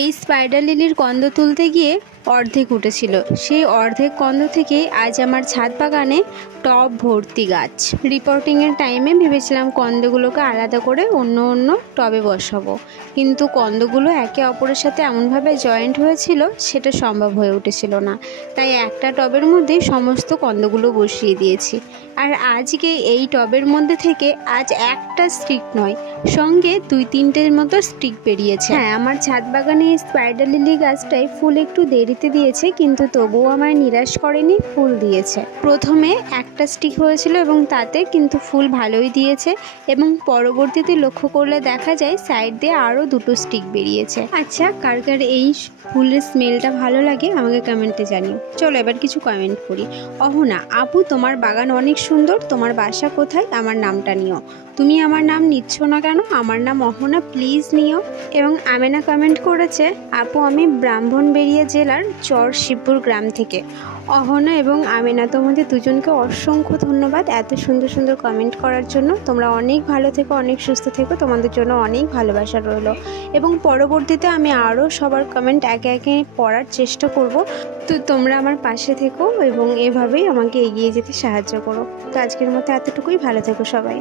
এই স্পাইডার লিলির কন্দ তুলতে গিয়ে অর্ধেক উঠেছিল। সেই অর্ধেক কন্দ থেকেই আজ আমার ছাদ বাগানে টব ভর্তি গাছ। রিপোর্টিংয়ের টাইমে ভেবেছিলাম কন্দগুলোকে আলাদা করে অন্য অন্য টবে বসাবো, কিন্তু কন্দগুলো একে অপরের সাথে এমনভাবে জয়েন্ট হয়েছিল সেটা সম্ভব হয়ে উঠেছিল না। তাই একটা টবের মধ্যেই সমস্ত কন্দগুলো বসিয়ে দিয়েছি। আর আজকে এই টবের মধ্যে থেকে আজ একটা স্টিক নয়, সঙ্গে 2-3টের মতো স্টিক বেরিয়েছে। হ্যাঁ, আমার ছাদ বাগানে এই স্পাইডার লিলি গাছটায় ফুল একটু দেরিতে দিয়েছে, কিন্তু তবুও আমায় নিরাশ করেনি, ফুল দিয়েছে। প্রথমে একটা স্টিক হয়েছিল এবং তাতে কিন্তু ফুল ভালোই দিয়েছে, এবং পরবর্তীতে লক্ষ্য করলে দেখা যায় সাইড দিয়ে আরও 2টো স্টিক বেরিয়েছে। আচ্ছা, কার কার এই ফুলের স্মেলটা ভালো লাগে আমাকে কমেন্টে জানিও। চলো এবার কিছু কমেন্ট করি। অহনা আপু, তোমার বাগান অনেক সুন্দর, তোমার বাসা কোথায়? আমার নামটা নিও। তুমি আমার নাম নিচ্ছ না কেন? আমার নাম অহনা, প্লিজ নিও। এবং আমেনা কমেন্ট করেছে, আপু আমি ব্রাহ্মণবাড়িয়া জেলার চর শিবপুর গ্রাম থেকে। অহনা এবং আমেনা, তোমাদের দুজনকে অসংখ্য ধন্যবাদ এত সুন্দর সুন্দর কমেন্ট করার জন্য। তোমরা অনেক ভালো থেকো, অনেক সুস্থ থেকো, তোমাদের জন্য অনেক ভালোবাসা রইল। এবং পরবর্তীতে আমি আরও সবার কমেন্ট একে একে পড়ার চেষ্টা করব। তো তোমরা আমার পাশে থেকো এবং এভাবেই আমাকে এগিয়ে যেতে সাহায্য করো। তো আজকের মতো এতটুকুই, ভালো থেকো সবাই।